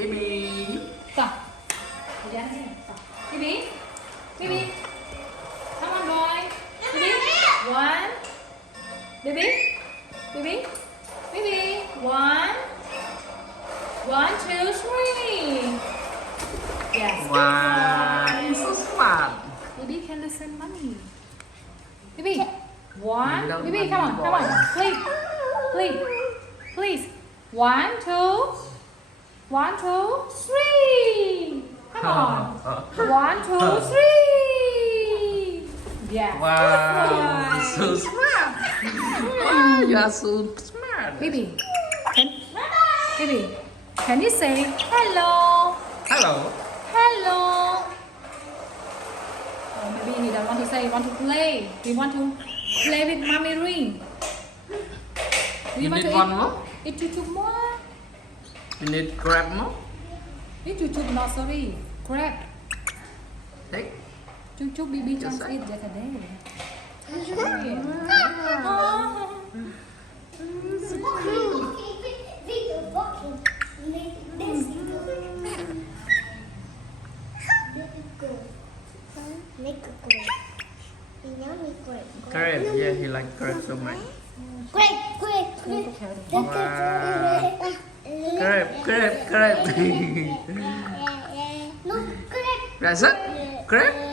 Bibi. Come. Bibi. Bibi. Come on, boy. Bibi. One. Bibi. Bibi. Bibi. One. One, two, three. Yes. Wow, so smart. Bibi can listen money. Bibi. One. Love Bibi, money, come on, come on. boy. Please. Please. Please. One, two. One, two, three. Come on. One, two, three. Yeah. Wow, so smart. Wow, you are so smart. Baby, can you say hello? Hello. Hello. Oh, maybe he doesn't want to say. He want to play. He want to play with mommy ring. Do You want need to one more? eat chuchuk more? You need grab more? Eat chuchuk, no sorry. Crab. Take. Chuchuk baby Yes, just sir. eat yesterday. Grab. Yeah, he like grab so much. Wow. Grab. That's it. Grab.